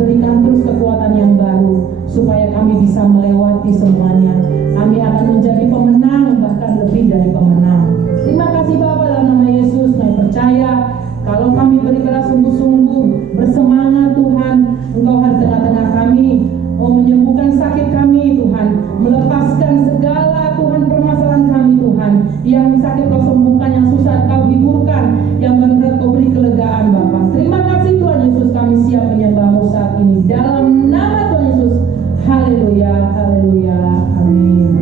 berikan terus kekuatan yang baru supaya kami bisa melewati semuanya. Kami akan menjadi pemenang, bahkan lebih dari pemenang. Terima kasih Bapa, dalam nama Yesus. Kami percaya kalau kami beribadah sungguh-sungguh, bersemangat Tuhan, Engkau ada di tengah-tengah kami, mau menyembuhkan sakit kami Tuhan, melepaskan segala Tuhan permasalahan kami Tuhan, yang sakit Kau sembuhkan, yang susah Kau hiburkan, yang berat Kau beri kelegaan Bapa. Terima kasih Tuhan Yesus, kami siap menyembah-Mu saat ini dalam nama Tuhan Yesus. Haleluya, haleluya, amin.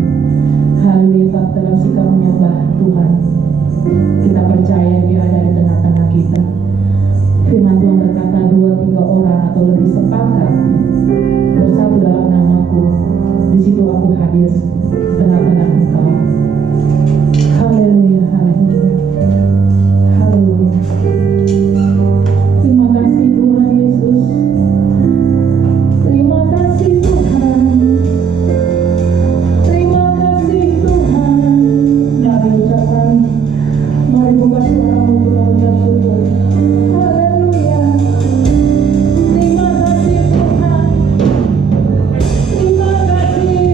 Haleluya. Tetap dalam sikap menyembah Tuhan, kita percaya Dia ada di tengah-tengah kita. Firman Tuhan berkata, 2-3 orang atau lebih sepakat bersatu dalam namaku, di situ aku hadir tengah-tengah engkau. Haleluya, haleluya, haleluya. Terima kasih Tuhan Yesus. Terima kasih Tuhan. Terima kasih Tuhan. Mari ucapkan, mari buka suaramu untuk mengucap syukur. Haleluya. Terima kasih Tuhan. Terima kasih.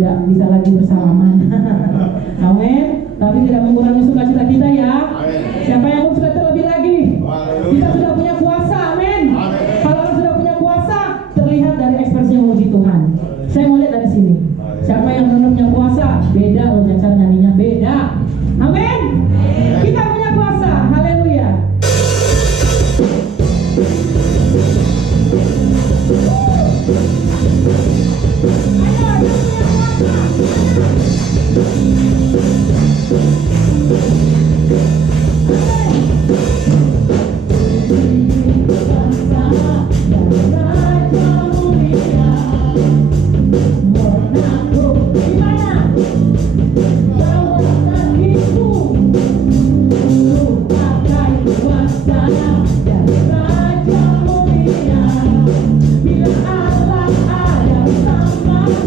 tidak bisa lagi bersalaman. Amin. Tapi tidak mengurangi sukacita kita ya. Siapa yang mau sukacita lebih lagi? Kita sudah punya kuasa. Amin. Kalau sudah punya kuasa, terlihat dari ekspresinya memuji Tuhan. Saya mau lihat dari sini. Siapa yang benar punya kuasa? Beda loh cara nyanyinya, beda. Amin. Kita punya kuasa. Haleluya. Bila Allah ada bersama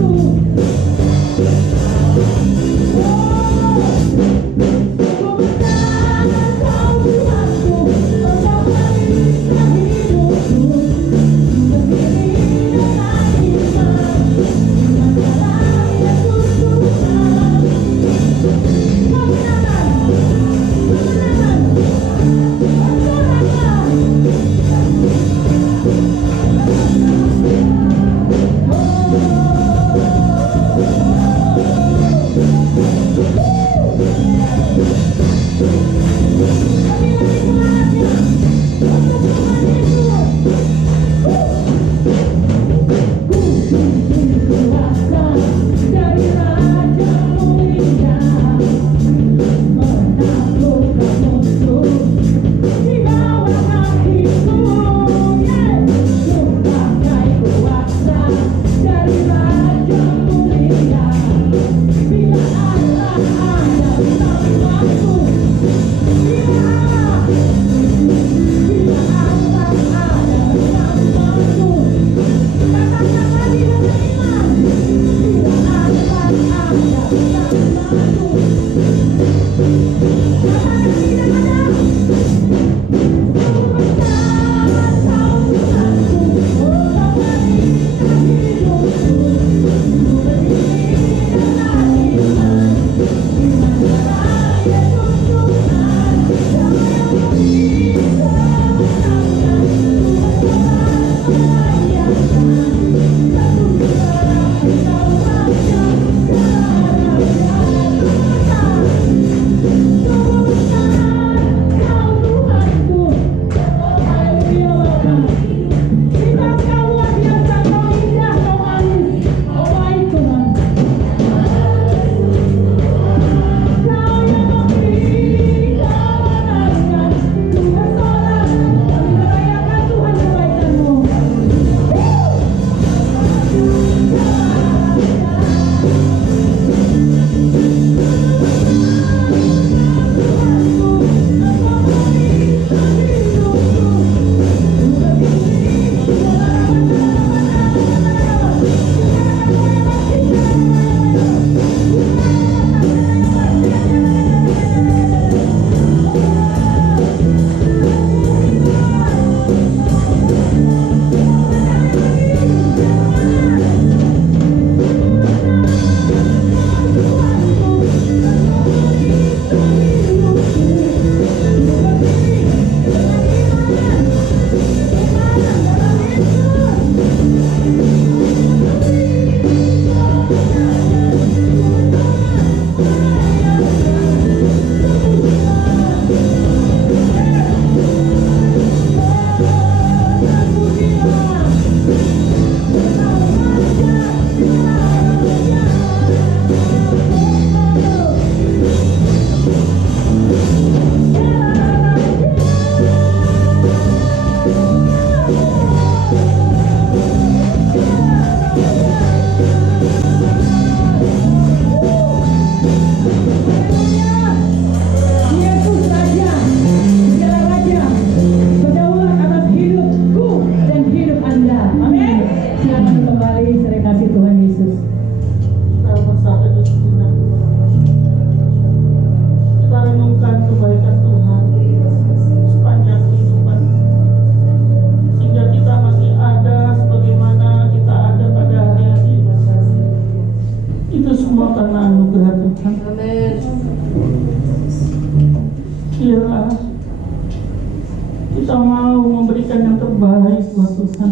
baik buat Tuhan.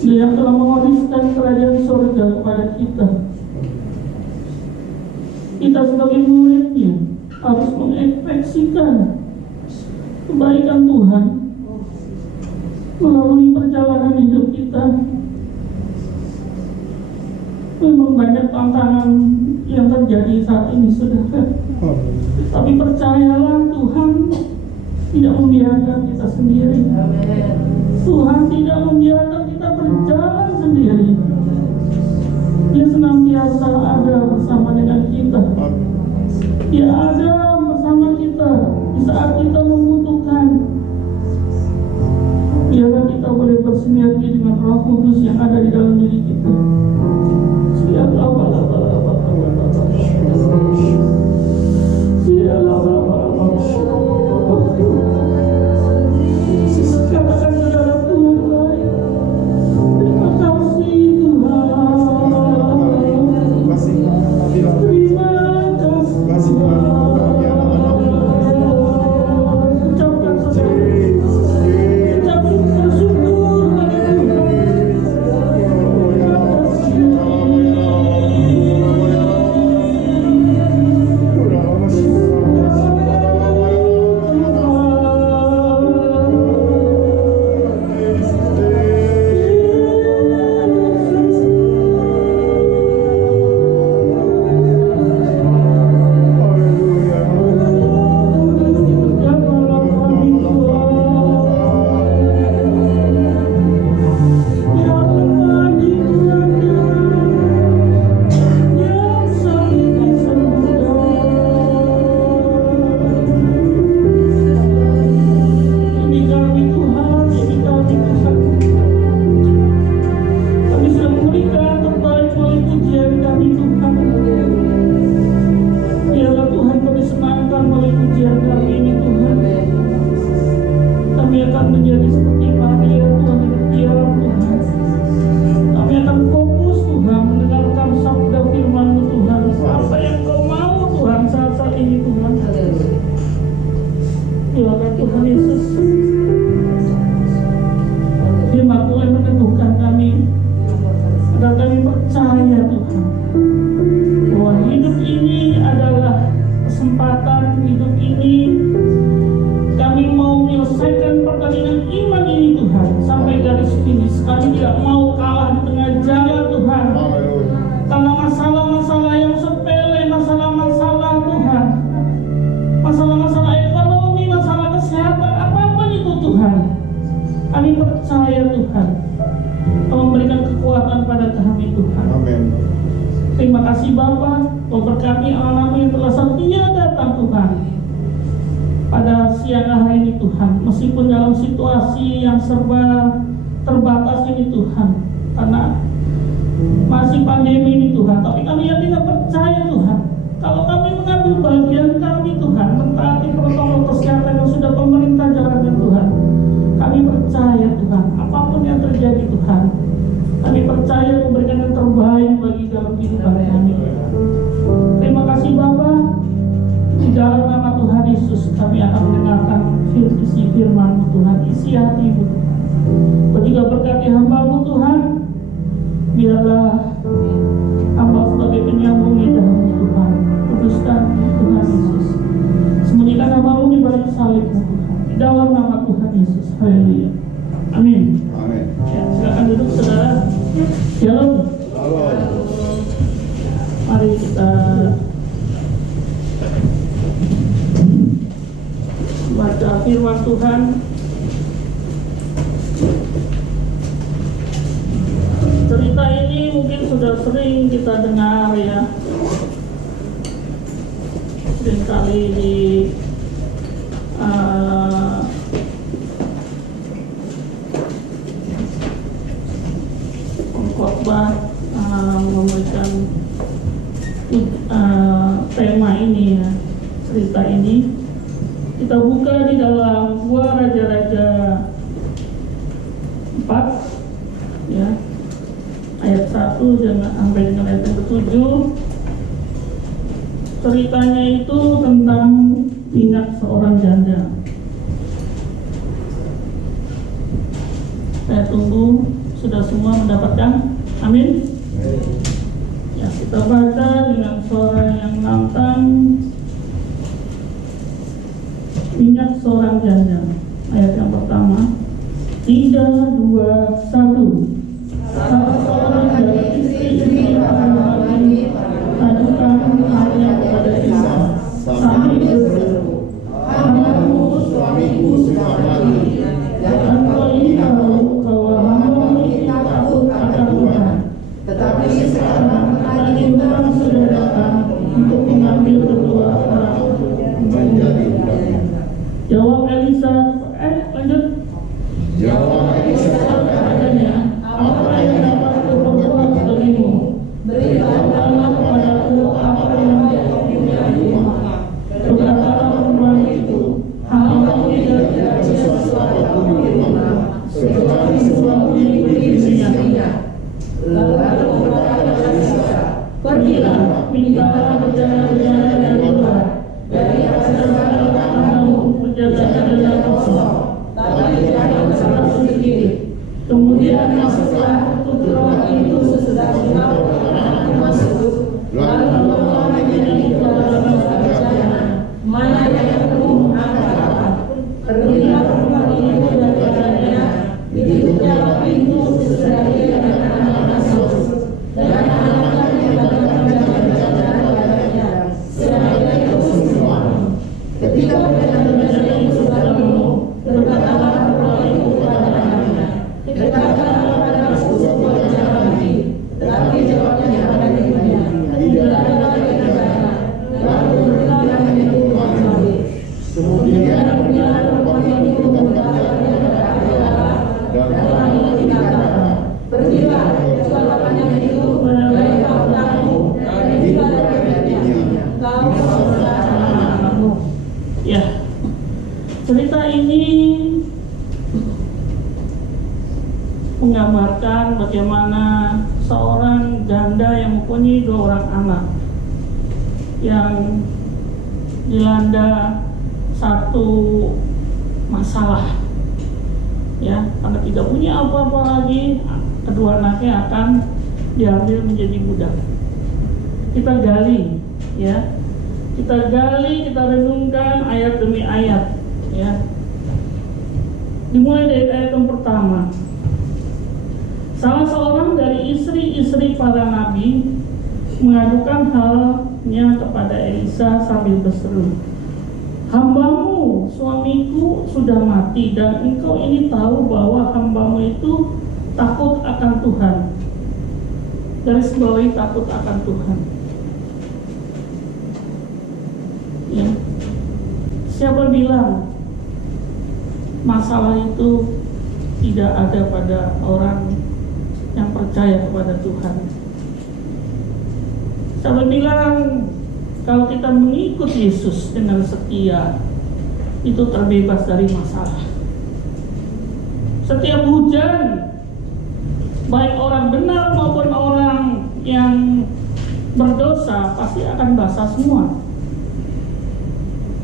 Dia yang telah mewariskan kerajaan surga kepada kita. Kita sebagai muridnya harus mengekspresikan kebaikan Tuhan melalui perjalanan hidup kita. Memang banyak tantangan yang terjadi saat ini, saudara. Tapi percayalah, Tuhan tidak membiarkan kita sendiri. Tuhan tidak membiarkan kita berjalan sendiri. Dia senantiasa ada bersama dengan kita. Dia ada bersama kita di saat kita membutuhkan. Biarlah kita boleh bersinergi dengan Roh Kudus yang ada di dalam diri kita. Katakan saudara, Tuhan baik. Terima kasih Tuhan. Terima kasih Tuhan. Ucapkan saudara, ucapkan bersyukur pada Terima kasih Bapa, memberkati anak-anak yang telah setia datang Tuhan pada siang hari ini Tuhan, meskipun dalam situasi yang serba terbatas ini Tuhan, karena masih pandemi ini Tuhan, tapi kami yakin dan percaya Tuhan, kalau kami mengambil bagian kami Tuhan, mentaati protokol kesehatan yang sudah pemerintah jalankan Tuhan, kami percaya Tuhan, apapun yang terjadi Tuhan, kami percaya memberikan yang terbaik bagi dalam kehidupan kami. Terima kasih Bapa. Di dalam nama Tuhan Yesus kami akan mendengarkan isi firman-Mu Tuhan, isi hati-Mu Tuhan. Kau juga berkati hamba-Mu Tuhan. Biarlah hamba sebagai penyambung lidah-Mu Tuhan. Kuduskan Tuhan Yesus. Sembunyikan hamba-Mu di balik salib-Mu Tuhan. Di dalam nama Tuhan Yesus. Haleluya. Amin. Amin. Ya, silakan duduk saudara. Shalom. Mari kita baca firman Tuhan. Cerita ini mungkin sudah sering kita dengar ya. Seringkali di khotbah memberikan tema ini ya, cerita ini. Kita buka di dalam 2 Raja-Raja 4 ya, ayat 1 sampai dengan ayat yang ke-7. Ceritanya itu tentang ingat seorang janda. Saya tunggu sudah semua mendapatkan. Amin. Ya, kita baca dengan suara yang lantang. Minyak seorang janda. Ayat yang pertama. 3, 2, 1. Salah seorang dari istri-istri para nabi adukan halnya kepada Isa sambil berseru, "Hambamu suamiku sudah mati, dan engkau ini tahu bahwa hambamu ini takut akan Tuhan. Tetapi sekarang hari Tuhan sudah datang untuk mengambil kedua orang menjadi budaknya." Jawab Elisa, lanjut. Jawab Elisa kepadanya, "Apa yang dapat kuperbuat bagimu? Beritahukanlah kepadaku apa yang kau punya di rumah." Berkatalah perempuan itu, "Hambamu tidak Tidak sesuatu apapun di rumah, kecuali sebuah beli minyak. Lalu berkata Elisa, "Pergilah, mintalah bejana-bejana dari luar, dari hasil tanganmu bejana-bejana kosong, tapi jangan salah sedikit. Kemudian masuklah tutup roti itu sesudah engkau anak masuk, lalu bawa ini ke dalam bejana, mana yang penuh angkat. Pergilah perempuan itu daripadanya, ditutupnya pintu sesudah dia dan anak masuk, dan anak-anaknya bejana-bejana kepadanya, sehingga itu semua. Ketika bejana-bejana itu sudah penuh, berkatalah perempuan itu kepada anaknya, "Dekatkanlah padaku sebuah bejana lagi." Tetapi jawabnya kepada ibunya, "Tidak ada lagi bejana." Lalu berkata itu kembali. Kemudian pergilah perempuan itu mengatakannya kepada Allah, dan lalu berkata, "Pergilah, jual lapangan itu dari kamu dan ibadah kepadanya, kau serta anak-anakmu." Ya, cerita ini menggambarkan bagaimana seorang janda yang mempunyai 2 orang anak yang dilanda satu masalah, ya, karena tidak punya apa-apa lagi, kedua anaknya akan diambil menjadi budak. Kita gali, ya, kita renungkan ayat demi ayat, ya. Dimulai dari ayat yang pertama. Salah seorang dari istri-istri para nabi mengadukan halnya kepada Elisa sambil berseru, "Hambamu, suamiku sudah mati, dan engkau ini tahu bahwa hambamu itu takut akan Tuhan." Garis bawahi takut akan Tuhan. Ya. Siapa bilang masalah itu tidak ada pada orang yang percaya kepada Tuhan? Siapa bilang kalau kita mengikut Yesus dengan setia itu terbebas dari masalah? Setiap hujan, baik orang benar maupun orang yang berdosa, pasti akan basah semua.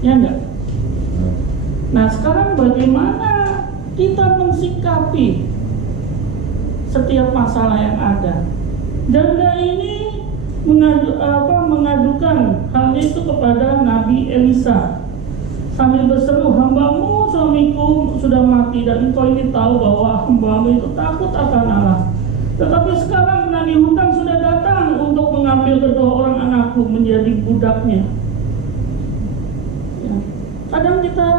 Ya enggak? Nah, sekarang bagaimana kita mensikapi setiap masalah yang ada? Janda ini mengadukan hal itu kepada Nabi Elisa sambil berseru, "Hambamu suamiku sudah mati, dan engkau ini tahu bahwa hambamu itu takut akan Allah. Tetapi sekarang penagih hutang sudah datang untuk mengambil kedua orang anakku menjadi budaknya." Ya. Kadang kita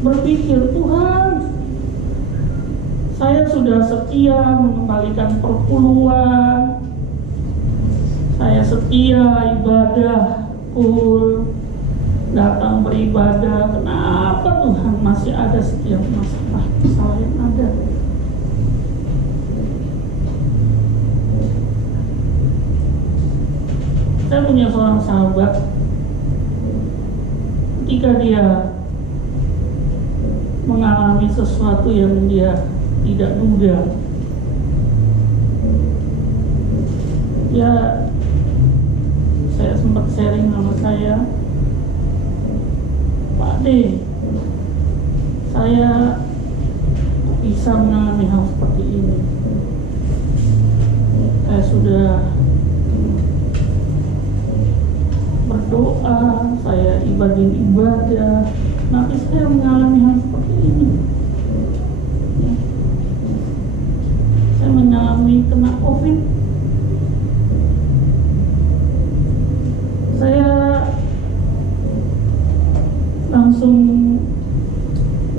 berpikir, Tuhan, saya sudah setia mengembalikan perpuluhan, saya setia ibadah, datang beribadah, kenapa Tuhan masih ada setiap masalah yang ada? Saya punya seorang sahabat, ketika dia mengalami sesuatu yang dia tidak duga, ya, saya sempat sharing sama saya, "Pak D, saya bisa mengalami hal seperti ini. Saya sudah berdoa, saya ibadah, tapi saya mengalami hal seperti ini. Saya mengalami kena COVID. Saya langsung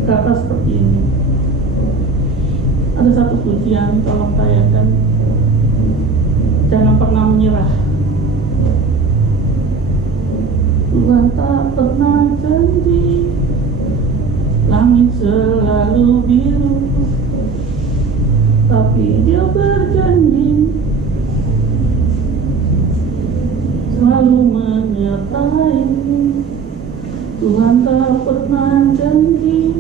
berkata seperti ini. Ada satu pujian, tolong tayangkan. Jangan pernah menyerah. Tuhan tak pernah janji langit selalu biru, tapi Dia berjanji selalu menyertai. Tuhan tak pernah janji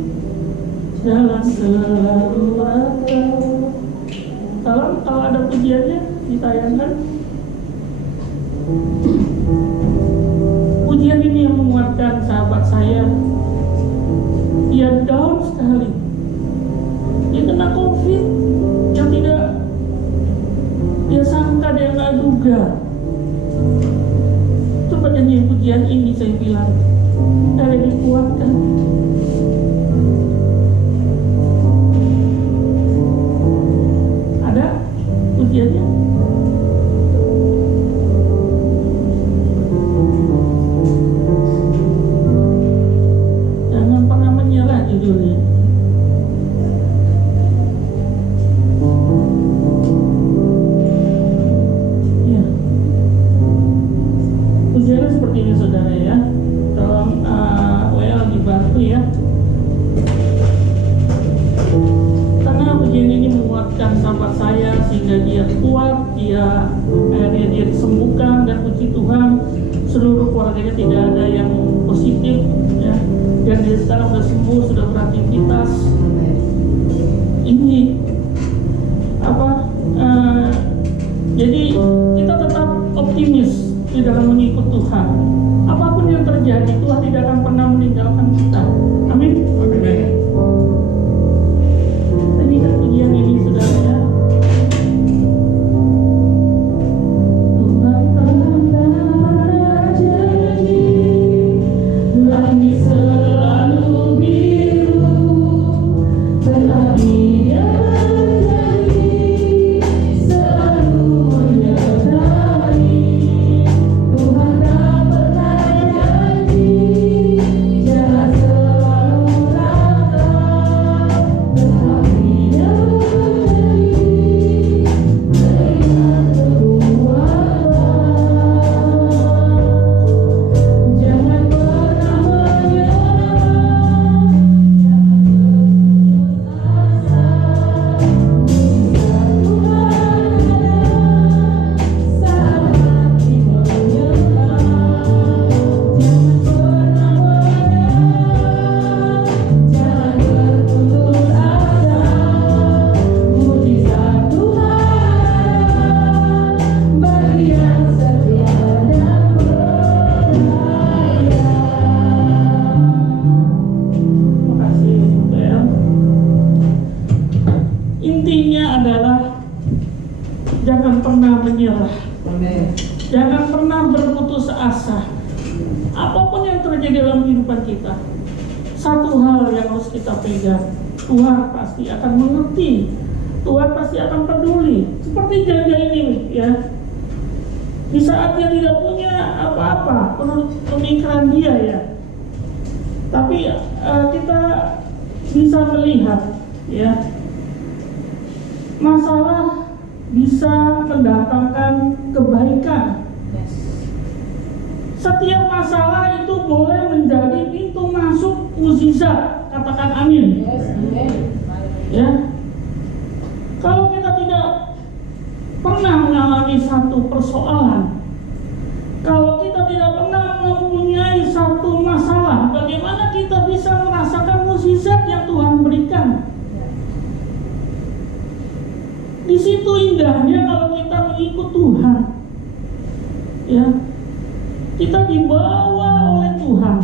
jalan selalu rata. Kalau ada pujiannya ditayangkan. Pujian ini yang menguatkan sahabat saya. Dia down sekali. Dia kena COVID yang tidak dia sangka, dia nggak duga. Coba nyanyi pujian ini, saya bilang, saya dikuatkan. Ada pujiannya? Jangan pernah menyerah judulnya. Ya. Pujiannya seperti ini saudara ya. Tolong WL dibantu ya. Karena pujian ini menguatkan sahabat saya sehingga dia kuat, akhirnya dia disembuhkan, dan puji Tuhan seluruh keluarganya tidak ada yang positif ya. Dan dia sekarang sudah sembuh, sudah beraktivitas. Ini jadi kita tetap optimis di dalam mengikut Tuhan. Apapun yang terjadi, Tuhan tidak akan pernah meninggalkan kita. Amin. Amin. Nyanyikan pujian ini saudara ya. Tuhan pernah janji langit selalu biru, tetapi Dia berjanji selalu menyertai. Tuhan tak pernah janji jalan selalu rata, tetapi Dia berjanji berikan kekuatan. Jangan pernah menyerah, mujizat Tuhan bagi yang setia dan percaya. Terima kasih Bel. Intinya adalah jangan pernah menyerah. Amin. Jangan pernah berputus asa. Apapun yang terjadi dalam kehidupan kita, satu hal yang harus kita pegang, Tuhan pasti akan mengerti, Tuhan pasti akan peduli. Seperti Jaja ini ya, di saat dia tidak punya apa-apa menurut pemikiran dia ya, tapi kita bisa melihat ya, masalah bisa mendatangkan kebaikan. Setiap masalah itu boleh menjadi pintu masuk mukjizat. Katakan amin. Ya. Kalau kita tidak pernah mengalami satu persoalan, kalau kita tidak pernah mempunyai satu masalah, bagaimana kita bisa merasakan mukjizat yang Tuhan berikan? Di situ indahnya kalau kita mengikut Tuhan. Ya. Kita dibawa oleh Tuhan.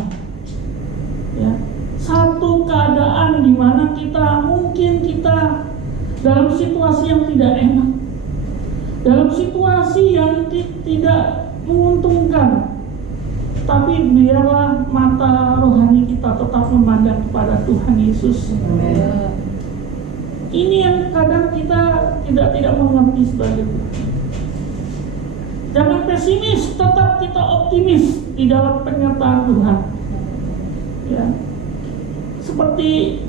Ya. Satu keadaan di mana kita mungkin kita dalam situasi yang tidak enak, dalam situasi yang tidak menguntungkan, tapi biarlah mata rohani kita tetap memandang kepada Tuhan Yesus. Ini yang kadang kita tidak mengerti sebagai Tuhan. Jangan pesimis, tetap kita optimis di dalam penyertaan Tuhan. Ya, seperti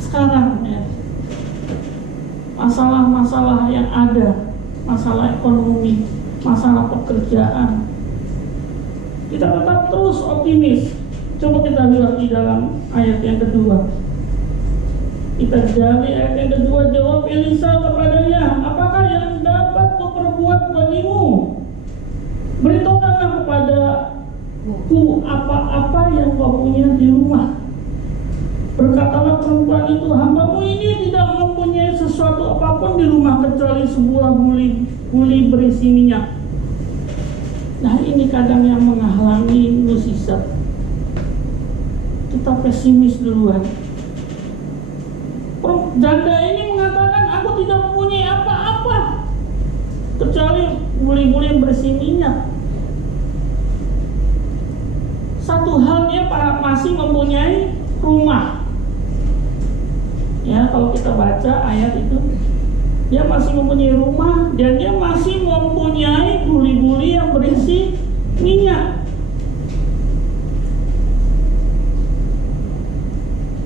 sekarang ya, masalah-masalah yang ada, masalah ekonomi, masalah pekerjaan, kita tetap terus optimis. Coba kita lihat di dalam ayat yang kedua. Kita gali ayat yang kedua. Jawab Elisa kepadanya, apakah yang dapat kau perbuat bagimu? Beritahukanlah kepadaku apa-apa yang kau punya di rumah. Berkatalah perempuan itu, hambamu ini tidak mempunyai sesuatu apapun di rumah kecuali sebuah guli berisi minyak. Nah, ini kadang yang menghalangi mukjizat. Kita pesimis duluan. Janda ini mengatakan, aku tidak mempunyai apa-apa kecuali guli-guli yang berisi minyak. Satu hal, dia masih mempunyai rumah. Ya, kalau kita baca ayat itu, dia masih mempunyai rumah dan dia masih mempunyai guli-guli yang berisi minyak.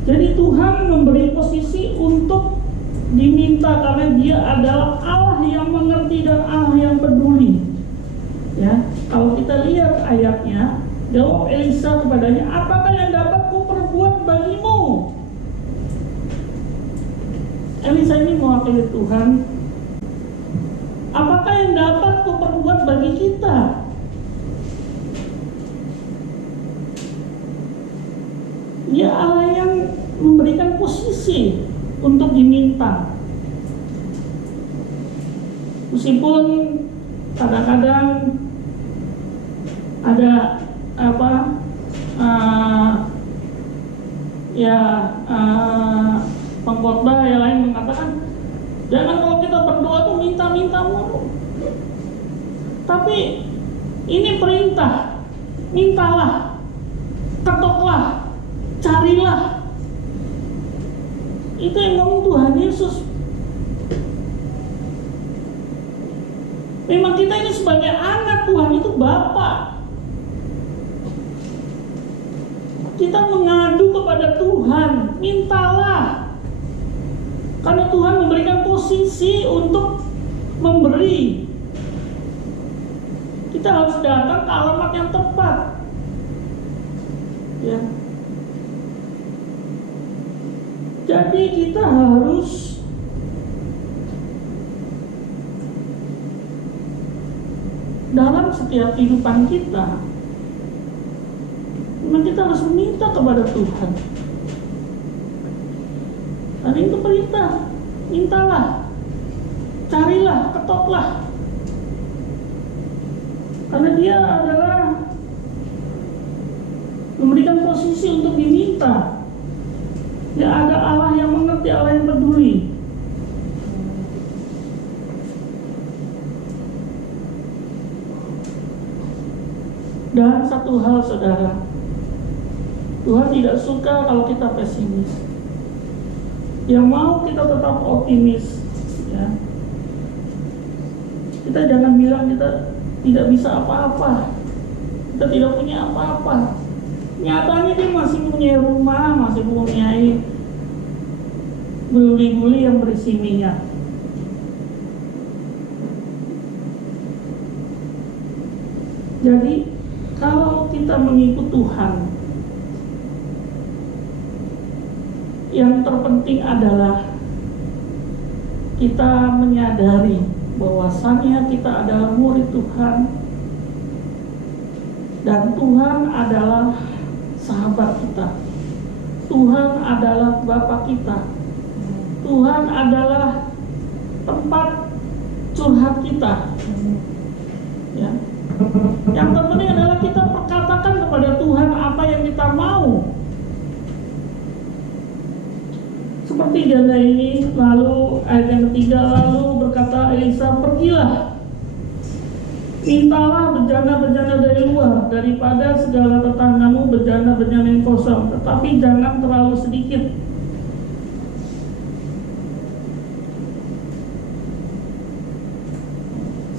Jadi Tuhan memberi posisi untuk diminta karena dia adalah Allah yang mengerti dan Allah yang peduli. Ya, kalau kita lihat ayatnya, jawab Elisa kepadanya, apakah yang dapat ku perbuat bagimu? Elisa ini mewakili Tuhan. Apakah yang dapat ku perbuat bagi kita? Dia Allah yang memberikan posisi untuk diminta. Meskipun kadang-kadang ada pengkhotbah yang lain mengatakan, jangan kalau kita berdoa tuh minta-minta mulu. Tapi ini perintah, mintalah, ketoklah, carilah. Itu yang ngomong Tuhan Yesus. Memang kita ini sebagai anak Tuhan itu Bapa. Kita mengadu kepada Tuhan, mintalah. Karena Tuhan memberikan posisi untuk memberi. Kita harus datang ke alamat yang tepat. Ya. Jadi kita harus dalam setiap kehidupan kita, memang kita harus meminta kepada Tuhan. Dan itu perintah, mintalah, carilah, ketoklah. Karena dia adalah memberikan posisi untuk diminta. Ya, ada Allah yang mengerti, Allah yang peduli. Dan satu hal, saudara, Tuhan tidak suka kalau kita pesimis. Yang mau kita tetap optimis. Ya. Kita jangan bilang kita tidak bisa apa-apa, kita tidak punya apa-apa. Nyatanya dia masih punya rumah, masih mempunyai guli-guli yang berisi minyak. Jadi kalau kita mengikut Tuhan, yang terpenting adalah kita menyadari bahwasannya kita adalah murid Tuhan dan Tuhan adalah sahabat kita. Tuhan adalah Bapa kita. Tuhan adalah tempat curhat kita. Ya. Yang terpenting adalah kita perkatakan kepada Tuhan apa yang kita mau. Seperti janda ini, lalu ayat yang ketiga, lalu berkata Elisa, pergilah, mintalah bejana-bejana dari luar, daripada segala tetanggamu bejana-bejana yang kosong, tetapi jangan terlalu sedikit.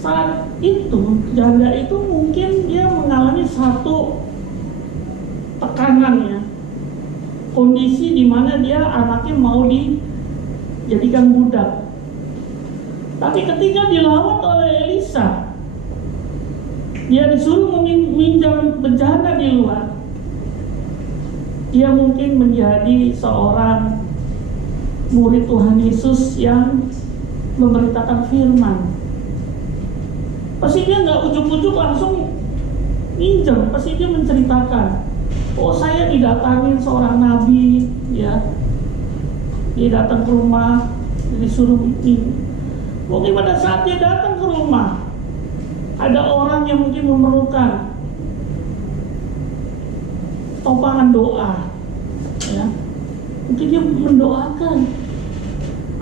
Saat itu, janda itu mungkin dia mengalami satu tekanan ya, kondisi di mana dia anaknya mau dijadikan budak. Tapi ketika dilawat oleh Elisa, dia disuruh meminjam bejana di luar, dia mungkin menjadi seorang murid Tuhan Yesus yang memberitakan firman. Pasti dia nggak ujuk-ujuk langsung minjem, pasti dia menceritakan, oh saya didatangin seorang nabi, ya, dia datang ke rumah, disuruh minjem. Mungkin pada saat dia datang ke rumah, ada orang yang mungkin memerlukan topangan doa, ya, mungkin dia mendoakan.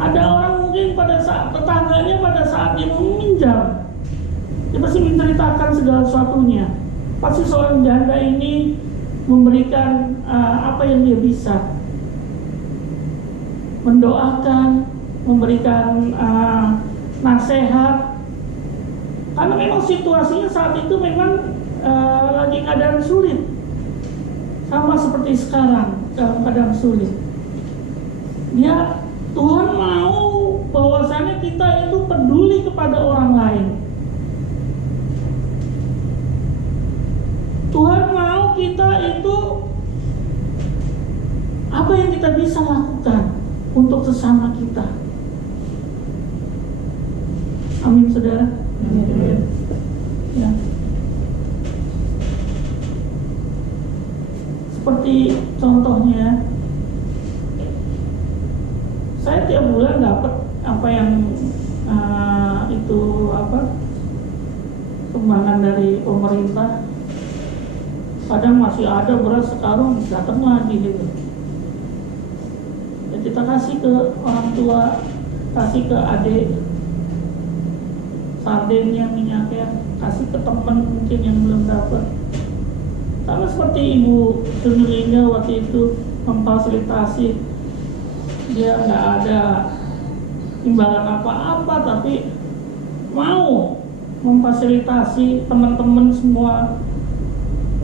Ada orang mungkin pada saat tetangganya pada saat dia meminjam, dia pasti menceritakan segala sesuatunya. Pasti seorang janda ini memberikan apa yang dia bisa, mendoakan, memberikan nasihat, karena memang situasinya saat itu memang lagi keadaan sulit, sama seperti sekarang dalam keadaan sulit. Ya, Tuhan mau bahwasanya kita itu peduli kepada orang lain. Tuhan mau kita itu apa yang kita bisa lakukan untuk sesama kita. Amin, saudara. Ya. Seperti contohnya, saya tiap bulan dapat apa yang itu sumbangan dari pemerintah. Kadang masih ada beras, sekarang datang lagi gitu. Ya, kita kasih ke orang tua, kasih ke adik, sardennya, minyaknya, kasih ke teman mungkin yang belum dapat. Sama seperti Ibu Sunulinga waktu itu memfasilitasi, dia nggak ada imbalan apa-apa, tapi mau memfasilitasi teman-teman semua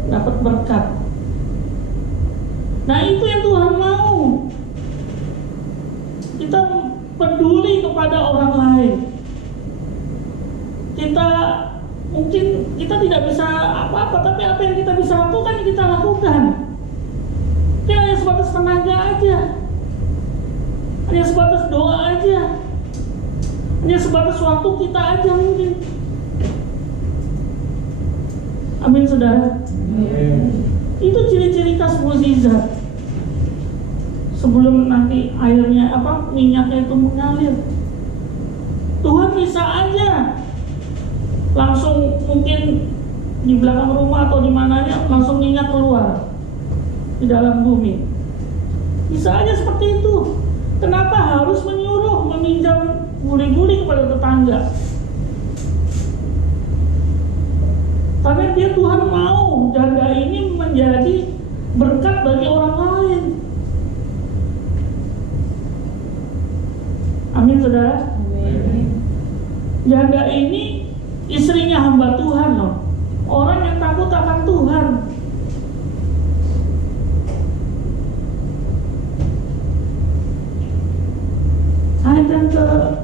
dapat berkat. Nah, itu yang Tuhan mau. Kita peduli kepada orang lain. Kita mungkin kita tidak bisa apa-apa, tapi apa yang kita bisa lakukan, kita lakukan. Mungkin hanya sebatas tenaga aja, hanya sebatas doa aja, hanya sebatas waktu kita aja mungkin. Amin, saudara. Itu ciri-ciri kas mukjizat. Sebelum nanti airnya minyaknya itu mengalir, Tuhan bisa aja langsung mungkin di belakang rumah atau di mananya langsung minyak keluar di dalam bumi. Bisa aja seperti itu. Kenapa harus menyuruh meminjam guli-guli kepada tetangga? Karena dia Tuhan mau janda ini menjadi berkat bagi orang lain. Amin, saudara. Janda ini istrinya hamba Tuhan loh, orang yang takut akan Tuhan. Ayat yang ke-3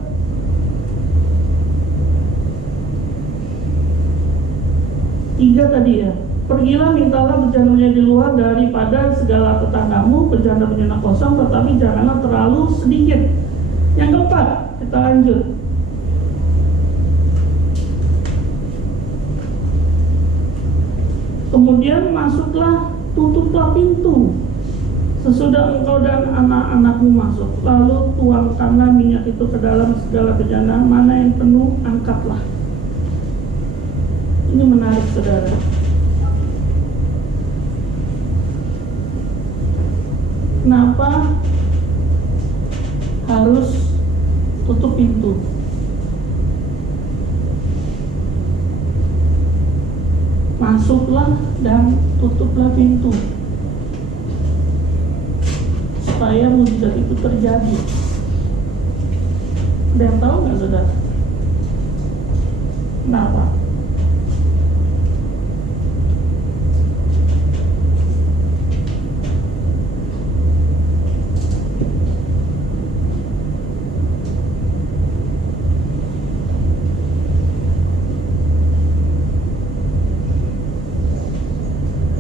tadi ya, pergilah mintalah bejana di luar daripada segala tetanggamu bejana-bejana kosong, tetapi janganlah terlalu sedikit. Yang keempat, kita lanjut. Kemudian masuklah, tutuplah pintu sesudah engkau dan anak-anakmu masuk, lalu tuangkanlah minyak itu ke dalam segala bejana, mana yang penuh angkatlah. Ini menarik, saudara. Kenapa harus tutup pintu. Masuklah dan tutuplah pintu supaya mujizat itu terjadi. Ada yang tahu nggak, saudara? Kenapa?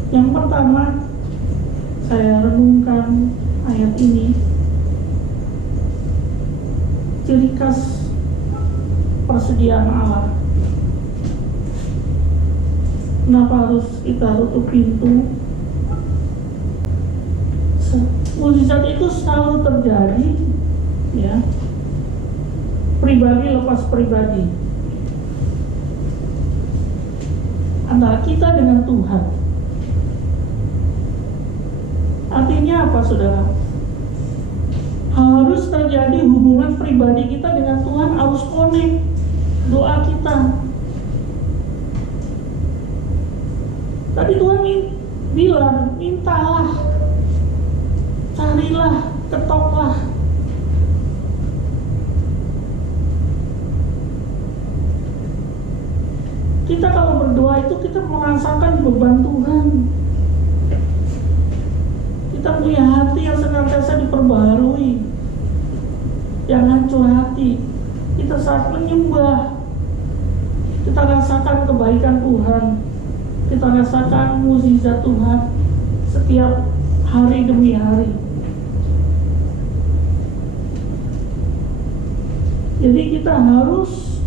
Yang pertama, saya renungkan ayat ini, ciri khas persediaan Allah. Kenapa harus kita tutup pintu? Mujizat itu selalu terjadi, ya. Pribadi lepas pribadi, antara kita dengan Tuhan. Artinya apa, saudara? Harus terjadi hubungan pribadi kita dengan Tuhan, harus connect doa kita. Tadi Tuhan bilang, mintalah, carilah, ketoklah. Kita kalau berdoa itu kita merasakan beban Tuhan. Kita punya hati yang senantiasa diperbaharui, yang hancur hati. Kita saat menyembah, kita rasakan kebaikan Tuhan, kita rasakan mukjizat Tuhan setiap hari demi hari. Jadi kita harus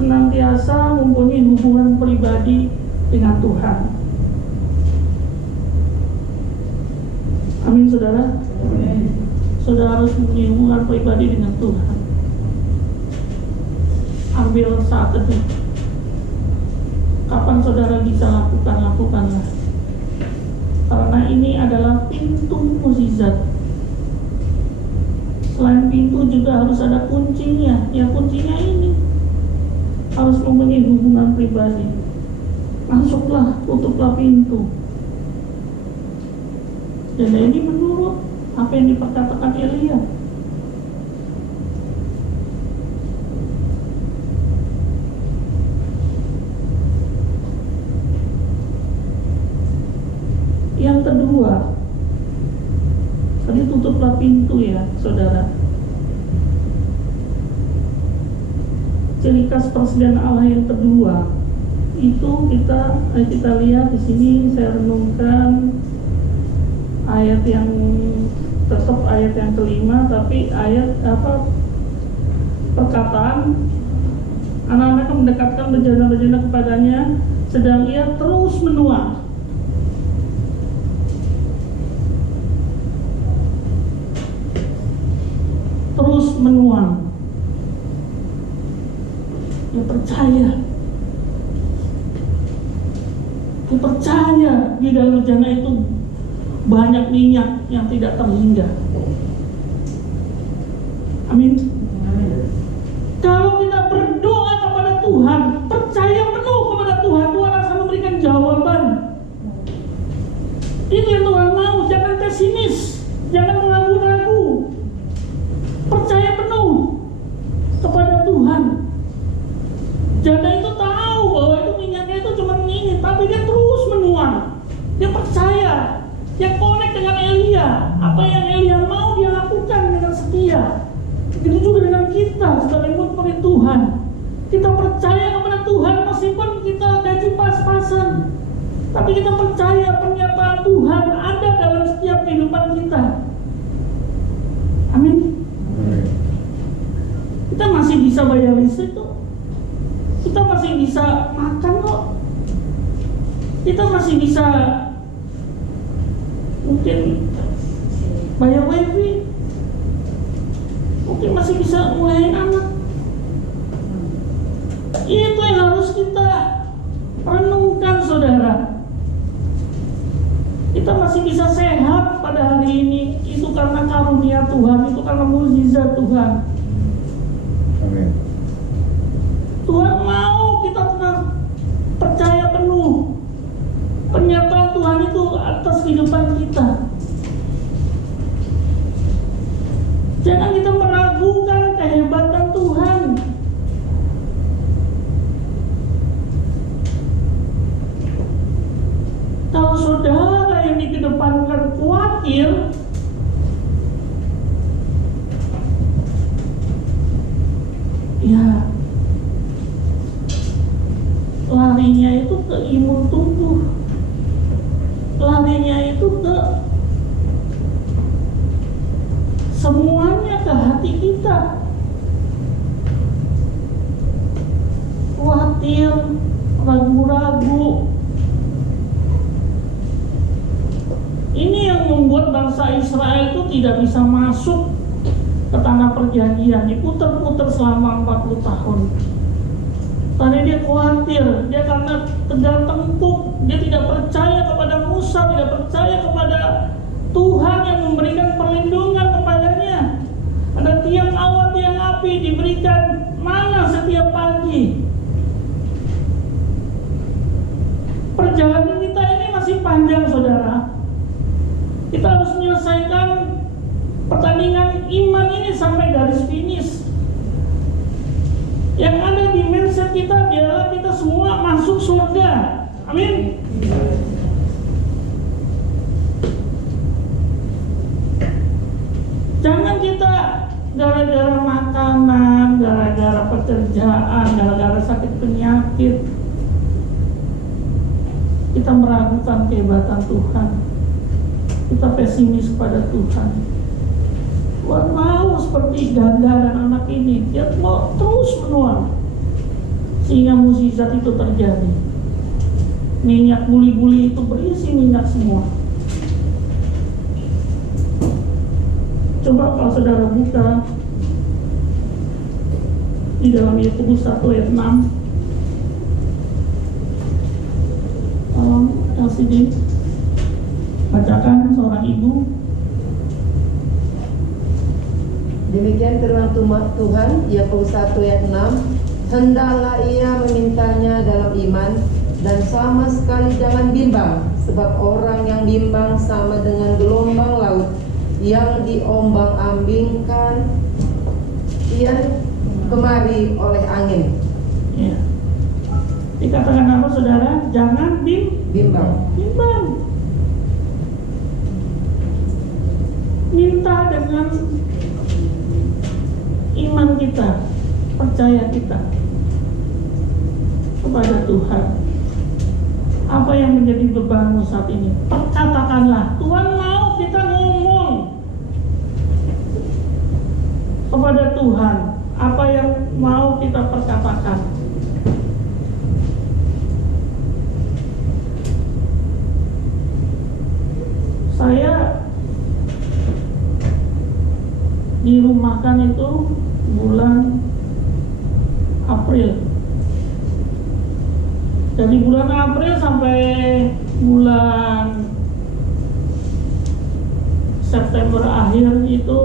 senantiasa mempunyai hubungan pribadi dengan Tuhan. Amin, saudara. Saudara harus mempunyai hubungan pribadi dengan Tuhan. Ambil saat teduh. Kapan saudara bisa lakukanlah. Karena ini adalah pintu mukjizat. Selain pintu juga harus ada kuncinya. Ya, kuncinya ini harus mempunyai hubungan pribadi. Masuklah, tutuplah pintu. Dan ini menurut apa yang diperkatakan Elia. Yang kedua, tadi tutuplah pintu, ya, saudara. Ciri khas persediaan Allah yang kedua itu kita lihat di sini. Saya renungkan ayat yang tetap ayat yang kelima, tapi ayat perkataan anak-anak mendekatkan bejana-bejana kepadanya, sedang ia terus menua. Terus menua. Dia percaya di dalam bejana itu banyak minyak yang tidak terhingga. Amin. Kalau kita berdoa kepada Tuhan, percaya penuh kepada Tuhan, Tuhan akan memberikan jawaban. Itu yang Tuhan mau. Jangan pesimis, jangan ragu-ragu. Percaya penuh kepada Tuhan. Janda itu tahu bahwa itu minyaknya itu cuma ini, tapi dia terus menuang. Dia percaya, dia connect dengan Elia. Apa yang Elia mau dia lakukan dengan setia. Begitu juga dengan kita sebagai murid Tuhan. Kita percaya kepada Tuhan meskipun kita gaji pas-pasan, tapi kita percaya pernyataan Tuhan ada dalam setiap kehidupan kita. Amin. Kita masih bisa bayar listrik kok. Kita masih bisa makan kok. Kita masih bisa mungkin bayar wifi. Mungkin masih bisa ngulahin anak. Itu yang harus kita renungkan, saudara. Kita masih bisa sehat. pada hari ini itu karena karunia Tuhan, itu karena mukjizat Tuhan. Amin. Tuhan mau kita percaya penuh penyertaan Tuhan itu atas kehidupan kita. Jangan kita meragukan kehebatan Tuhan. Kalau saudara yang dikedepankan khawatir, ya larinya itu ke imun tubuh, larinya itu ke semuanya, ke hati kita. Khawatir, ragu-ragu. Ini yang membuat bangsa Israel itu tidak bisa masuk ke tanah perjanjian, diputar-putar selama 40 tahun. Karena dia khawatir, dia karena tegar tengkuk, dia tidak percaya kepada Musa, tidak percaya kepada Tuhan yang memberikan perlindungan kepadanya. Ada tiang awan, tiang api diberikan mana setiap pagi. Perjalanan kita ini masih panjang, saudara. Kita harus menyelesaikan pertandingan iman ini sampai garis finish. Yang ada di mindset kita, biarlah kita semua masuk surga. Amin. Jangan kita gara-gara makanan, gara-gara pekerjaan, gara-gara sakit penyakit, kita meragukan kehebatan Tuhan. Kita pesimis pada Tuhan. Tuhan mau seperti Ganda dan anak ini, dia mau terus menuang sehingga mukjizat itu terjadi. Minyak buli-buli itu berisi minyak semua. Coba kalau saudara buka di dalam Yakobus 1 ayat 6. Tolong LCD bacakan seorang ibu. Demikian firman Tuhan, Yakobus 1 ayat 6. Hendaklah ia memintanya dalam iman, dan sama sekali jangan bimbang, sebab orang yang bimbang sama dengan gelombang laut yang diombang-ambingkan kian kemari oleh angin. Ya. Dikatakan apa, saudara? Jangan Bimbang. Minta dengan iman kita, percaya kita kepada Tuhan. Apa yang menjadi bebanmu saat ini? Katakanlah, Tuhan mau kita ngomong kepada Tuhan apa yang mau kita perkatakan. Saya dirumahkan itu bulan April. Dari bulan April sampai bulan September akhir itu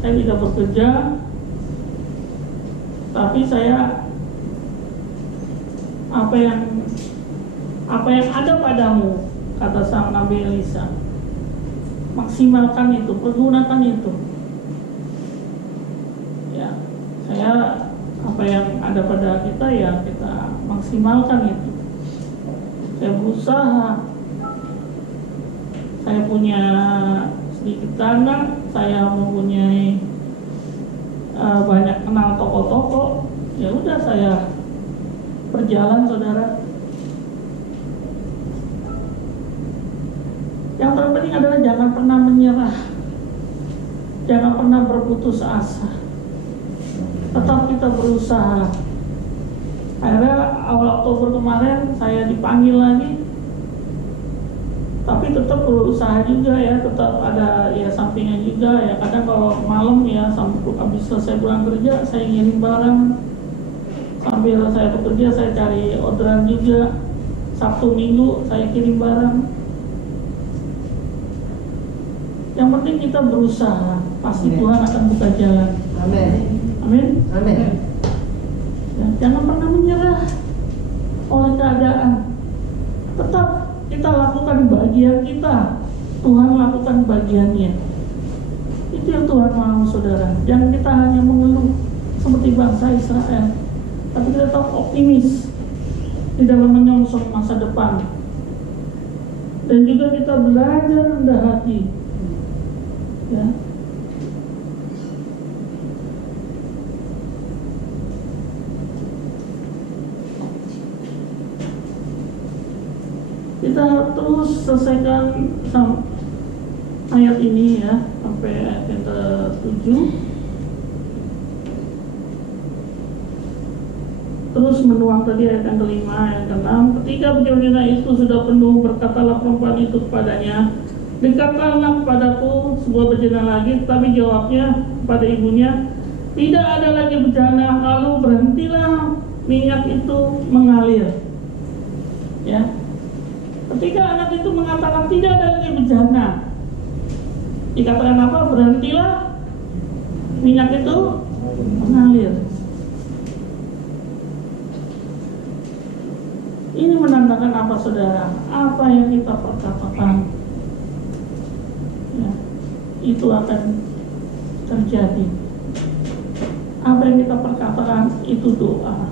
saya tidak bekerja, tapi saya apa yang ada padamu, kata sang Nabi Elisa, maksimalkan itu, pergunakan itu. Ya, saya apa yang ada pada kita ya kita maksimalkan itu. Saya berusaha. Saya punya sedikit tanah, saya mempunyai banyak kenal toko-toko. Ya udah saya berjalan, saudara. Yang terpenting adalah jangan pernah menyerah, jangan pernah berputus asa, tetap kita berusaha. Akhirnya awal Oktober kemarin saya dipanggil lagi, tapi tetap berusaha juga ya, tetap ada ya sampingan juga ya. Kadang kalau malam ya sampai habis selesai pulang kerja saya ngirim barang, sambil saya bekerja saya cari orderan juga. Sabtu Minggu saya kirim barang. Yang penting kita berusaha, pasti Amin. Tuhan akan buka jalan. Amin. Amin. Amin. Ya, jangan pernah menyerah oleh keadaan. Tetap kita lakukan bagian kita, Tuhan lakukan bagiannya. Itu yang Tuhan mau, saudara. Jangan kita hanya mengeluh seperti bangsa Israel, tapi kita tetap optimis di dalam menyongsong masa depan. Dan juga kita belajar rendah hati. Ya. Kita terus selesaikan ayat ini ya, sampai ayat yang ke-7. Terus menuang tadi ayat yang ke-5, ayat yang ke-6. Ketika bejana itu sudah penuh, berkatalah perempuan itu kepadanya, dekatkanlah kepadaku sebuah bejana lagi. Tapi jawabnya pada ibunya, tidak ada lagi bejana. Lalu berhentilah minyak itu mengalir. Ya. Ketika anak itu mengatakan tidak ada lagi bejana, dikatakan apa? Berhentilah minyak itu mengalir. Ini menandakan apa, saudara? Apa yang kita perkatakan, ya, itu akan terjadi. Apa yang kita perkatakan itu doa.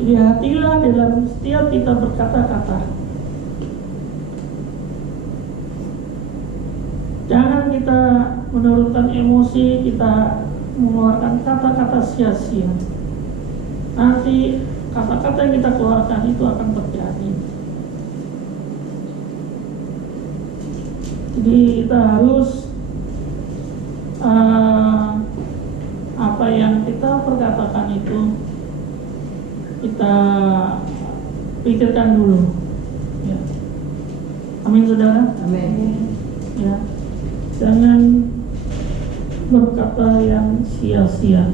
Jadi hatilah dalam setiap kita berkata-kata. Jangan kita menurunkan emosi, kita mengeluarkan kata-kata sia-sia. Nanti kata-kata yang kita keluarkan itu akan terjadi. Jadi kita harus apa yang kita perkatakan itu kita pikirkan dulu. Ya. Amin, saudara. Amin. Ya. Jangan berkata yang sia-sia.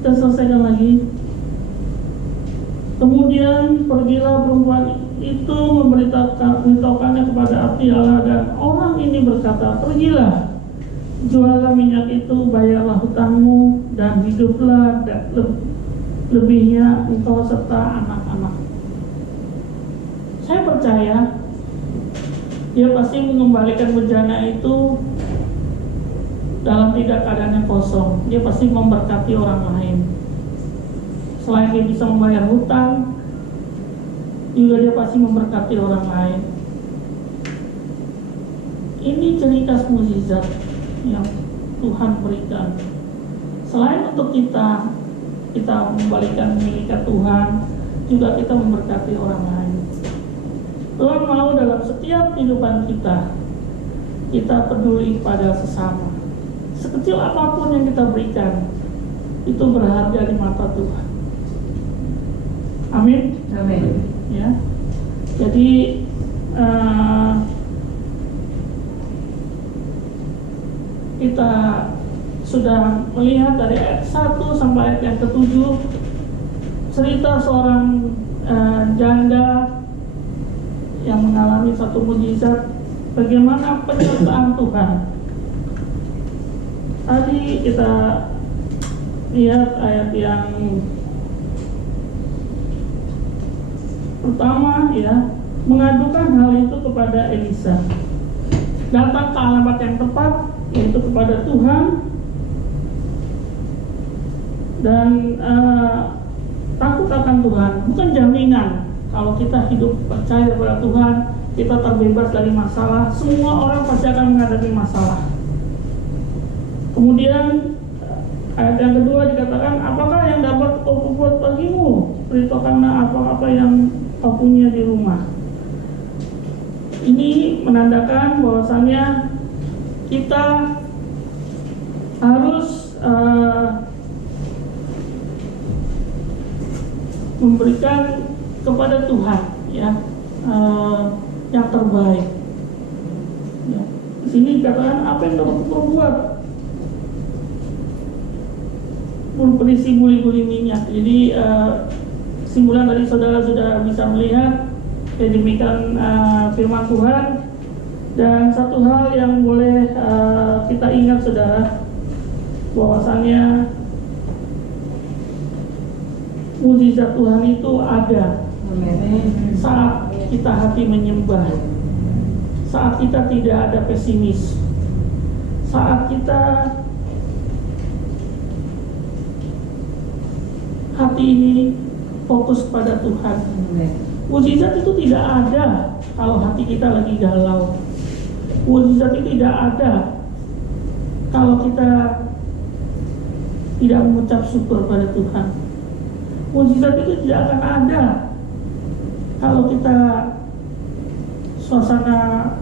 Kita selesaikan lagi. Kemudian pergilah perempuan itu memberitakannya kepada abdi Allah, dan orang ini berkata, pergilah, jualah minyak itu, bayarlah hutangmu, dan hiduplah, dan lebihnya engkau serta anak-anak. Saya percaya dia pasti mengembalikan bejana itu dalam tidak keadaannya kosong. Dia pasti memberkati orang lain. Selain dia bisa membayar hutang, juga dia pasti memberkati orang lain. Ini ciri khas mukjizat yang Tuhan berikan. Selain untuk kita membalikan milik Tuhan, juga kita memberkati orang lain. Tuhan mau dalam setiap kehidupan kita peduli pada sesama. Sekecil apapun yang kita berikan, itu berharga di mata Tuhan. Amin. Amin. Ya. Jadi kita sudah melihat dari ayat 1 sampai ayat yang ke-7 cerita seorang janda yang mengalami satu mukjizat, bagaimana penyertaan Tuhan. Tadi kita lihat ayat yang pertama, ya, mengadukan hal itu kepada Elisa. Datang ke alamat yang tepat, yaitu kepada Tuhan, dan takut akan Tuhan. Bukan jaminan kalau kita hidup percaya kepada Tuhan, kita terbebas dari masalah. Semua orang pasti akan menghadapi masalah. Kemudian ayat yang kedua dikatakan, apakah yang dapat kau buat bagimu? Beritahukanlah apa-apa yang kau punya di rumah. Ini menandakan bahwasannya kita harus memberikan kepada Tuhan, ya, yang terbaik. Ya. Di sini dikatakan apa yang dapat kau buat? Berisi buli-buli minyak. Jadi simpulan tadi saudara sudah bisa melihat Ya demikian firman Tuhan. Dan satu hal yang boleh kita ingat saudara, bahwasannya mukjizat Tuhan itu ada saat kita hati menyembah, saat kita tidak ada pesimis, saat kita hati ini fokus pada Tuhan. Mukjizat itu tidak ada kalau hati kita lagi galau. Mukjizat itu tidak ada kalau kita tidak mengucap syukur pada Tuhan. Mukjizat itu tidak akan ada kalau kita suasana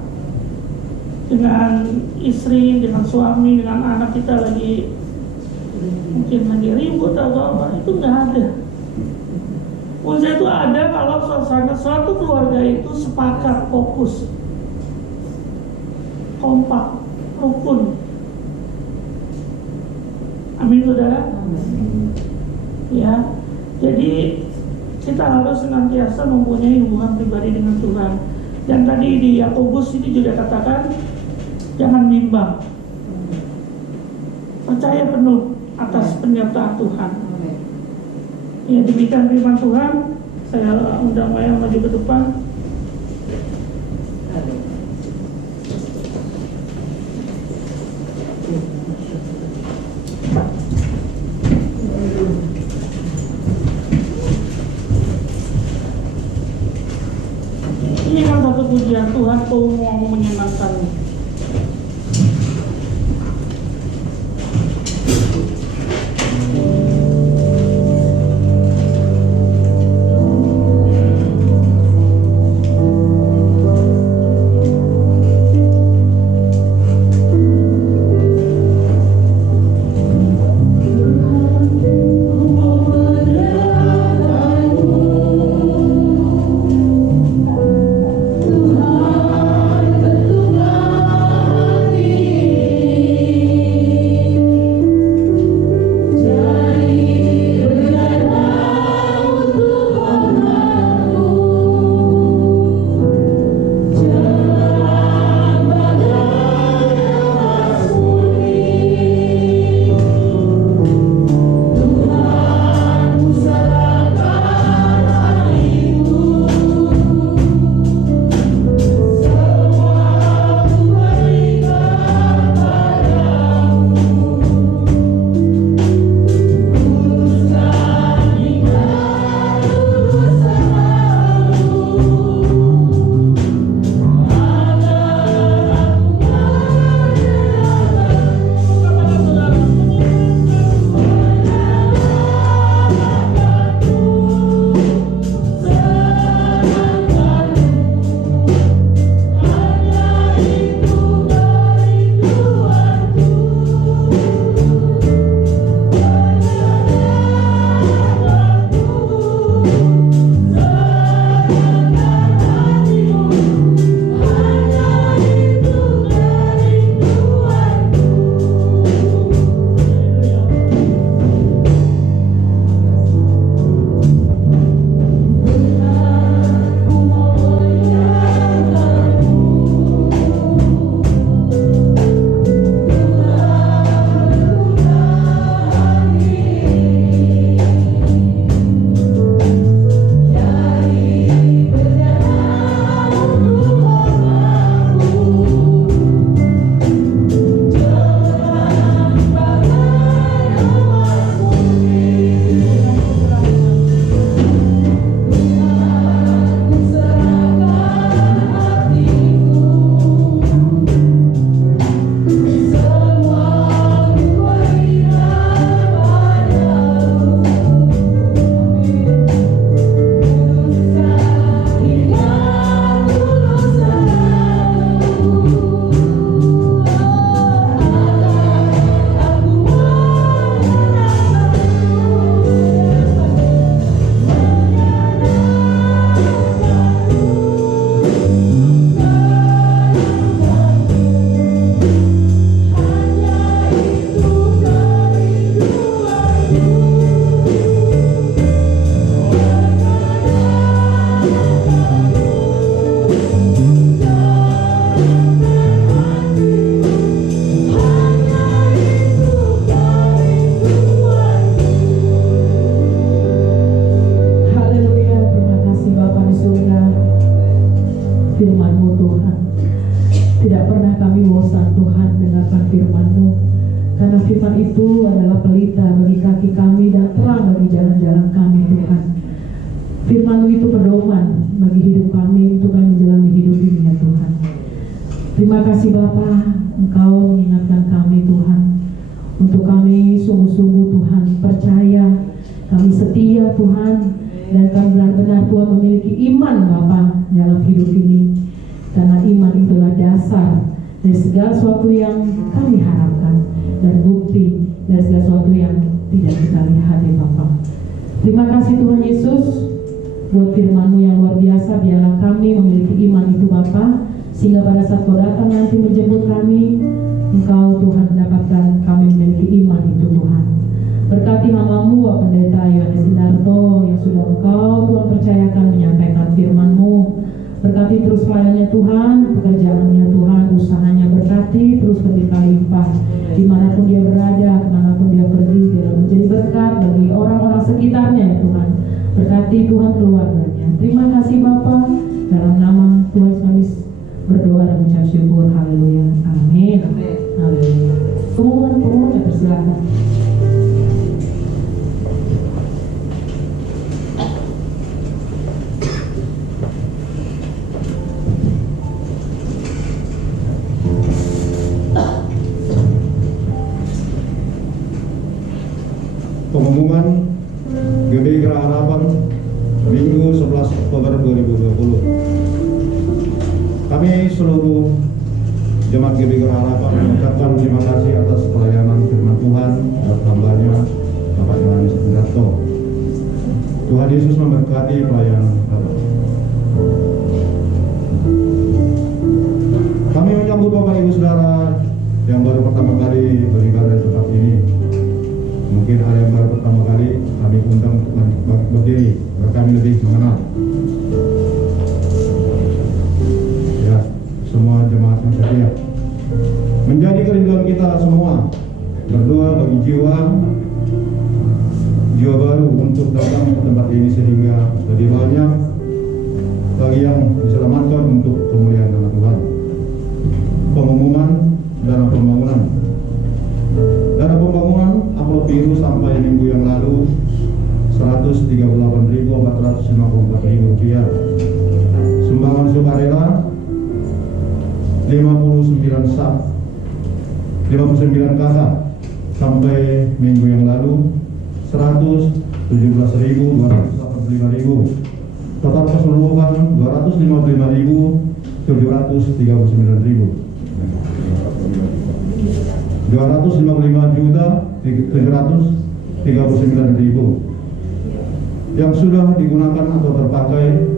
dengan istri, dengan suami, dengan anak kita lagi mungkin lagi ribut atau apa, itu nggak ada. Mukjizat itu ada kalau suasana suatu keluarga itu sepakat, fokus, kompak, rukun. Amin saudara. Ya, jadi kita harus senantiasa mempunyai hubungan pribadi dengan Tuhan. Dan tadi di Yakobus ini juga katakan jangan bimbang, percaya penuh atas penyertaan Tuhan. Ya demikian firman Tuhan. Saya undang Maya maju ke depan. Ini kan satu pujian Tuhan, kau mau menyenangkanmu. Tuhan bertuah firman itu adalah pelita bagi kaki kami dan terang bagi jalan-jalan kami Tuhan. Firman-Mu itu pedoman bagi hidup kami untuk kami menjalani hidup ini ya Tuhan. Terima kasih Bapa, Engkau mengingatkan kami Tuhan, untuk kami sungguh-sungguh Tuhan percaya, kami setia Tuhan, dan kami benar-benar Tuhan memiliki iman Bapa dalam hidup ini, karena iman itulah dasar dari segala sesuatu yang kami harapkan dan bukti dari segala sesuatu yang tidak kita lihat ya Bapa. Terima kasih Tuhan Yesus buat firman-Mu yang luar biasa. Biarlah kami memiliki iman itu Bapa, sehingga pada saat Kau datang nanti menjemput kami, Engkau Tuhan mendapatkan kami memiliki iman itu Tuhan. Berkati hamba-Mu Bapak Pendeta Yohanes Indarto yang sudah Engkau Tuhan percayakan menyampaikan firman-Mu. Berkati terus pelayannya Tuhan, pekerjaannya Tuhan, usahanya berkati terus berlimpah-limpah. Dimanapun dia berada, kemanapun dia pergi, biarlah menjadi berkat bagi orang-orang sekitarnya ya Tuhan. Berkati Tuhan keluarganya. Terima kasih Bapa, dalam nama Tuhan kami berdoa dan mengucap syukur. Haleluya. Amin. Haleluya. Pengumuman ya, persilakan. Pengumuman GBI Geraha Harapan Minggu 11 Oktober 2020. Kami seluruh jemaat GBI Geraha Harapan mengucapkan terima kasih atas pelayanan firman Tuhan dan hamba-Nya Bapak Yohanes Indarto. Tuhan Yesus memberkati pelayanan Bapak. Kami menyambut Bapak Ibu Saudara yang baru pertama kali beribadah di tempat ini. Mungkin ada yang baru pertama kali, kami undang untuk berdiri agar kami lebih mengenal. Ya, semua jemaat yang setia. Menjadi kerinduan kita semua berdoa bagi jiwa baru untuk datang ke tempat ini, sehingga lebih banyak bagi yang diselamatkan untuk kemuliaan nama Tuhan. Pengumuman dana pembangunan. Dana pembangunan amplop biru sampai minggu yang lalu Rp138.454.000. Sumbangan sukarela 59 kakak sampai minggu yang lalu 117.285.000. Total keseluruhan 255.739.000. 255.739.000 yang sudah digunakan atau terpakai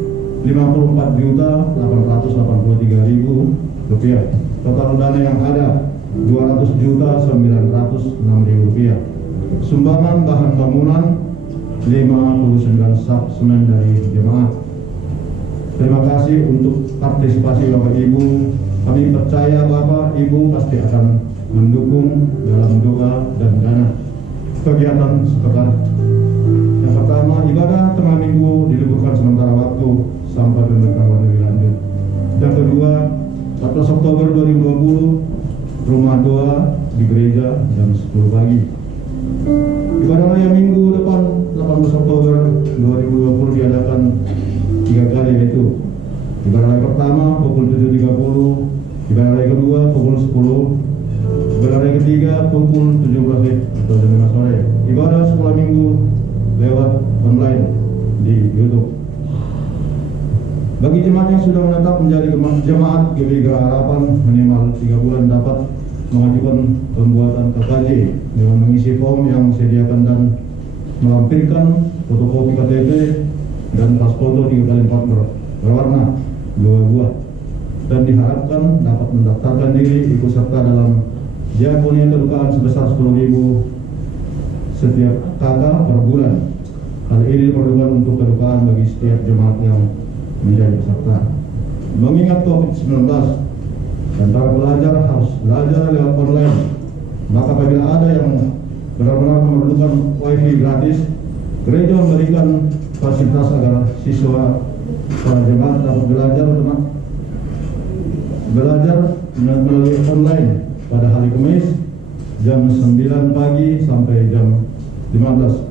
54.883.000 rupiah. Total dana yang ada 200.906.000 rupiah. Sumbangan bahan bangunan 59 sak semen dari jemaat. Terima kasih untuk partisipasi Bapak Ibu. Kami percaya Bapak Ibu pasti akan mendukung dalam doa dan dana kegiatan seperti. Yang pertama, ibadah tengah minggu diliburkan sementara waktu sampai pemberitahuan lebih lanjut. Yang kedua, 14 Oktober 2020 rumah doa di gereja jam 10 pagi. Ibadah raya minggu depan 18 Oktober 2020 diadakan 3 kali, yaitu ibadah raya pertama pukul 7.30, ibadah raya kedua pukul 10, ibadah raya ketiga pukul 17 atau jam 5 sore. Ibadah sekolah minggu lewat online di YouTube. Bagi jemaat yang sudah menetap menjadi jemaat GBI Geraha Harapan minimal 3 bulan dapat mengajukan pembuatan KKJ dengan mengisi form yang disediakan dan melampirkan fotokopi KTP dan pas foto 3x4 berwarna 2 buah, dan diharapkan dapat mendaftarkan diri ikut serta dalam diakonia kedukaan sebesar 10.000 setiap kakak per bulan. Hal ini diperlukan untuk kedukaan bagi setiap jemaat yang menjadi peserta. Mengingat COVID-19 dan para pelajar harus belajar lewat online, maka apabila ada yang benar-benar memerlukan wifi gratis, gereja memberikan fasilitas agar siswa para jemaat dapat belajar melalui online pada hari Kamis jam 9 pagi sampai jam 15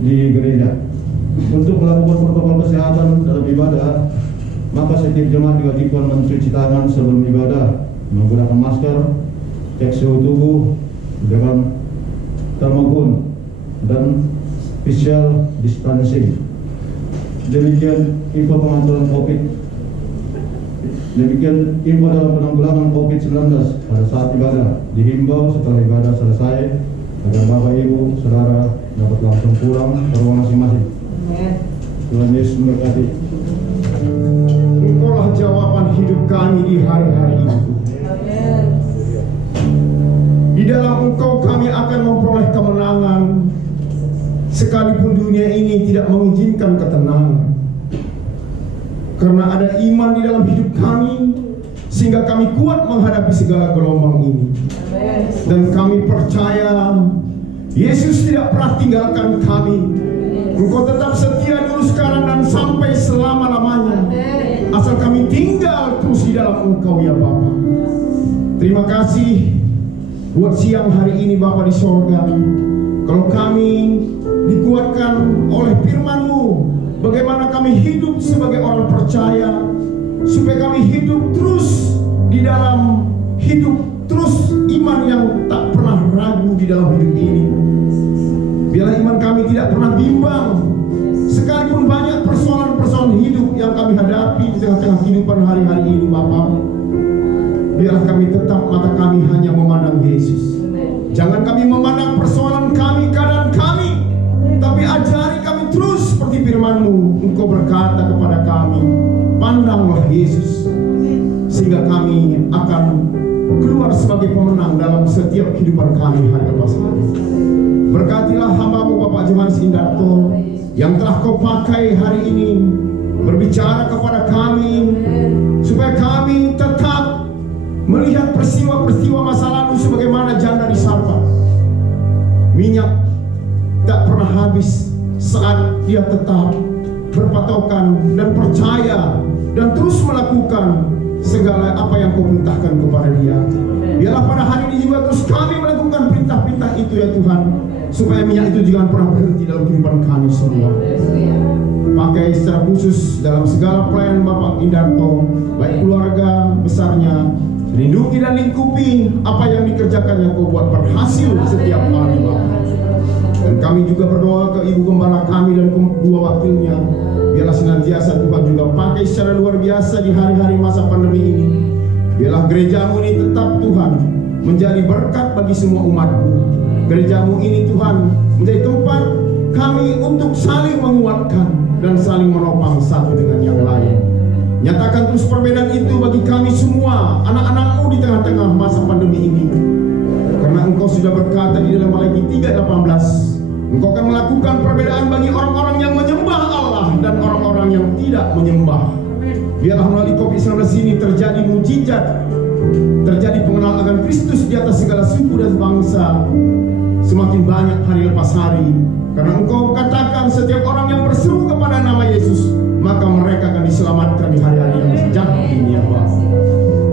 di gereja. Untuk melakukan protokol kesehatan dalam ibadah, maka setiap jemaat diwajibkan mencuci tangan sebelum ibadah, menggunakan masker, cek suhu tubuh dengan termogun dan physical distancing. Demikian info pengaturan COVID. Demikian info dalam penanggulangan COVID-19 pada saat ibadah. Dihimbau setelah ibadah selesai agar Bapak Ibu Saudara dapat langsung pulang ke rumah masing-masing. Tuhan Yesus memberkati. Engkaulah jawaban hidup kami di hari-hari ini. Di dalam Engkau kami akan memperoleh kemenangan, sekalipun dunia ini tidak mengizinkan ketenangan. Karena ada iman di dalam hidup kami, sehingga kami kuat menghadapi segala gelombang ini. Dan kami percaya Yesus tidak pernah tinggalkan kami. Engkau tetap setia dulu, sekarang, dan sampai selama-lamanya. Asal kami tinggal terus di dalam Engkau ya Bapa. Terima kasih buat siang hari ini Bapa di sorga. Kalau kami dikuatkan oleh firman-Mu, bagaimana kami hidup sebagai orang percaya, supaya kami hidup terus di dalam hidup, terus iman yang tak pernah ragu di dalam hidup ini. Biarlah iman kami tidak pernah bimbang, sekalipun banyak persoalan-persoalan hidup yang kami hadapi di tengah-tengah kehidupan hari-hari ini Bapa. Biarlah kami tetap mata kami hanya memandang Yesus. Jangan kami memandang persoalan kami, keadaan kami, tapi ajari kami terus seperti firman-Mu. Engkau berkata kepada kami, pandanglah Yesus, sehingga kami akan keluar sebagai pemenang dalam setiap kehidupan kami hari lepas hari. Berkatilah hamba-Mu Bapak Johannes Indarto yang telah Kau pakai hari ini berbicara kepada kami, supaya kami tetap melihat peristiwa-peristiwa masa lalu sebagaimana janda di Sarfat. Minyak tak pernah habis saat dia tetap berpatokan dan percaya dan terus melakukan segala apa yang Kau perintahkan kepada dia. Biarlah pada hari ini juga terus kami melakukan perintah-perintah itu ya Tuhan, supaya minyak itu jangan pernah berhenti dalam kehidupan kami semua. Pakai secara khusus dalam segala pelayanan Bapak Indarto, baik keluarga besarnya, lindungi dan lingkupi apa yang dikerjakan yang Kau buat berhasil setiap hari Bapak. Dan kami juga berdoa ke Ibu Gembala kami dan kedua wakilnya, biarlah senantiasa Tuhan juga pakai secara luar biasa di hari-hari masa pandemi ini. Biarlah gereja-Mu ini tetap Tuhan menjadi berkat bagi semua umat-Mu. Gereja-Mu ini Tuhan menjadi tempat kami untuk saling menguatkan dan saling menopang satu dengan yang lain. Nyatakan terus perbedaan itu bagi kami semua, anak-anak-Mu di tengah-tengah masa pandemi ini. Karena Engkau sudah berkata di dalam Matius 3:18, Engkau akan melakukan perbedaan bagi orang-orang yang menyembah Allah dan orang-orang yang tidak menyembah. Biarlah melalui COVID-19 ini terjadi mujizat, terjadi pengenalan akan Kristus di atas segala suku dan bangsa semakin banyak hari lepas hari. Karena Engkau katakan setiap orang yang berseru kepada nama Yesus, maka mereka akan diselamatkan di hari-hari yang sejak ini ya Bapa.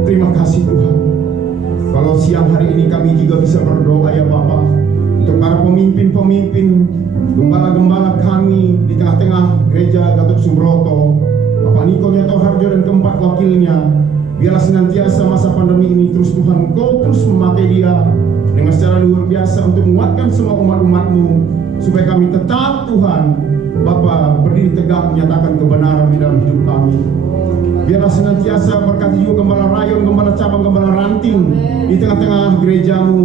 Terima kasih Tuhan. Kalau siang hari ini kami juga bisa berdoa ya Bapa, untuk para pemimpin-pemimpin, gembala-gembala kami di tengah-tengah gereja Gatot Subroto, Bapak Niko Nyoto Harjo dan keempat wakilnya. Biarlah senantiasa masa pandemi ini terus Tuhan Kau terus memakai dia dengan secara luar biasa untuk menguatkan semua umat-umat-Mu, supaya kami tetap Tuhan Bapa berdiri tegak menyatakan kebenaran di dalam hidup kami. Biarlah senantiasa berkati juga Gembala Rayon, Gembala Cabang, Gembala Ranting di tengah-tengah gereja-Mu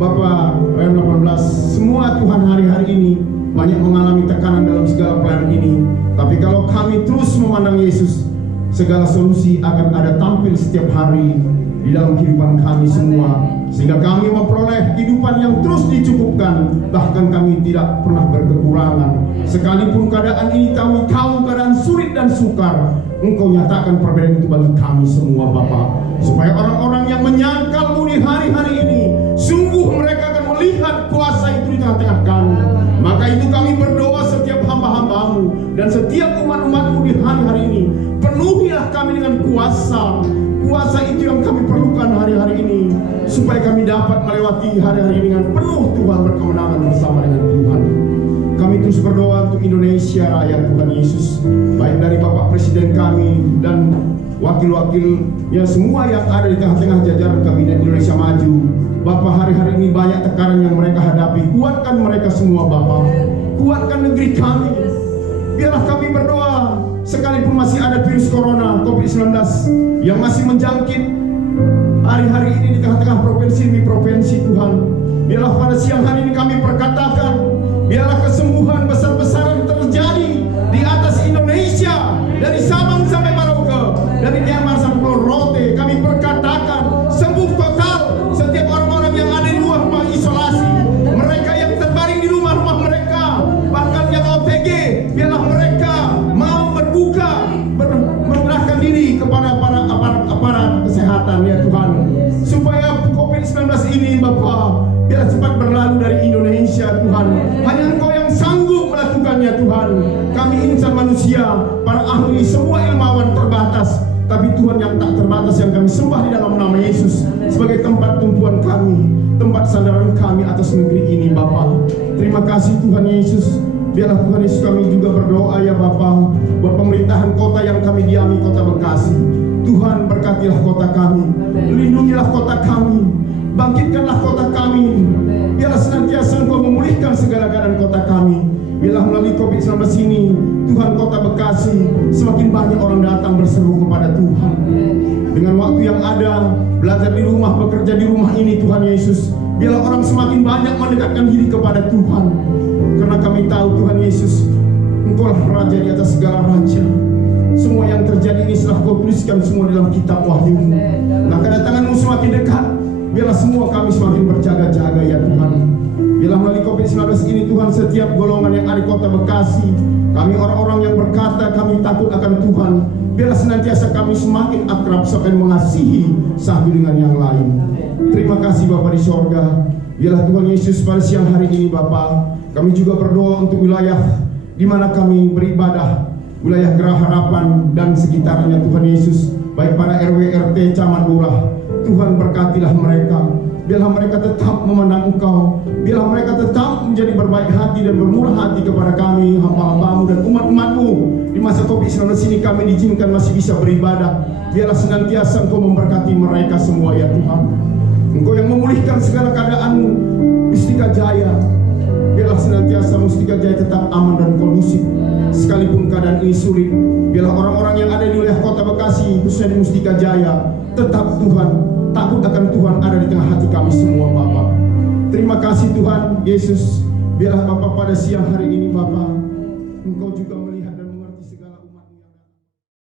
Bapak Rayon 18. Semua Tuhan hari-hari ini banyak mengalami tekanan dalam segala pelayanan ini. Tapi kalau kami terus memandang Yesus, segala solusi akan ada tampil setiap hari di dalam kehidupan kami semua, sehingga kami memperoleh kehidupan yang terus dicukupkan. Bahkan kami tidak pernah berkekurangan. Sekalipun keadaan ini kami tahu keadaan sulit dan sukar, Engkau nyatakan perbedaan itu bagi kami semua Bapa, supaya orang-orang yang menyangkal-Mu di hari-hari ini, sungguh mereka akan melihat kuasa itu di tengah-tengah kami. Maka itu kami berdoa setiap hamba-hamba-Mu dan setiap umat-umat-Mu di hari-hari ini, penuhilah kami dengan kuasa itu yang kami perlukan hari-hari ini, supaya supaya kami dapat melewati hari-hari dengan penuh Tuhan, berkemenangan bersama dengan Tuhan. Kami terus berdoa untuk Indonesia Raya Tuhan Yesus, baik dari Bapak Presiden kami dan wakil-wakil ya semua yang ada di tengah-tengah jajaran Kabinet Indonesia Maju. Bapak, hari-hari ini banyak tekanan yang mereka hadapi. Kuatkan mereka semua Bapak, kuatkan negeri kami. Biarlah kami berdoa, sekalipun masih ada virus corona COVID-19 yang masih menjangkit hari-hari ini di tengah-tengah provinsi demi provinsi Tuhan. Biarlah pada siang hari ini kami perkatakan, biarlah kesembuhan besar-besaran terjadi di atas Indonesia, dari Sabang sampai Merauke, dari Myanmar sampai Pulau Rote. Kami perkatakan sembuh total setiap orang-orang yang ada di rumah isolasi, mereka yang terbaring di rumah-rumah mereka, bahkan yang OTG. Biarlah mereka mau berbuka, menyerahkan diri kepada para aparat kesehatan ya Tuhan, supaya COVID-19 ini Bapak biar cepat berlalu dari Indonesia Tuhan. Hanya Engkau yang sanggup melakukannya Tuhan. Kami insan manusia, para ahli, semua ilmuwan terbatas, tapi Tuhan yang tak terbatas yang kami sembah di dalam nama Yesus sebagai tempat tumpuan kami, tempat sandaran kami atas negeri ini Bapa. Terima kasih Tuhan Yesus. Biarlah Tuhan Yesus kami juga berdoa ya Bapa, buat pemerintahan kota yang kami diami, kota Bekasi. Tuhan berkatilah kota kami, lindungilah kota kami, bangkitkanlah kota kami. Biarlah senantiasa Engkau memulihkan segala keadaan kota kami. Biarlah melalui COVID-19 ini Tuhan, kota Bekasi semakin banyak orang datang berseru kepada Tuhan. Dengan waktu yang ada, belajar di rumah, bekerja di rumah ini Tuhan Yesus, biarlah orang semakin banyak mendekatkan diri kepada Tuhan. Karena kami tahu Tuhan Yesus, Engkau lah Raja di atas segala raja. Semua yang terjadi ini setelah Kau tuliskan semua dalam kitab Wahyu. Nah, kedatangan-Mu semakin dekat. Biarlah semua kami semakin berjaga-jaga ya Tuhan. Biarlah melalui COVID-19 ini Tuhan, setiap golongan yang ada di kota Bekasi, kami orang-orang yang berkata kami takut akan Tuhan, biarlah senantiasa kami semakin akrab, semakin mengasihi satu dengan yang lain. Terima kasih Bapa di sorga. Biarlah Tuhan Yesus pada siang hari ini Bapa, kami juga berdoa untuk wilayah di mana kami beribadah, wilayah Gerah Harapan dan sekitarnya Tuhan Yesus, baik pada RW, RT, camat, lurah. Tuhan berkatilah mereka. Biarlah mereka tetap memandang Engkau. Biarlah mereka tetap menjadi berbaik hati dan bermurah hati kepada kami, hamba-hambamu dan umat-umatmu. Di masa COVID-19 ini kami diizinkan masih bisa beribadah. Biarlah senantiasa Engkau memberkati mereka semua ya Tuhan. Engkau yang memulihkan segala keadaan Mustika Jaya. Biarlah senantiasa Mustika Jaya tetap aman dan kondusif. Sekalipun keadaan ini sulit, biarlah orang-orang yang ada di wilayah kota Bekasi, khususnya di Mustika Jaya, tetap Tuhan, takut akan Tuhan ada di tengah hati kami semua Bapa. Terima kasih Tuhan Yesus. Biarlah Bapa pada siang hari ini Bapa, Engkau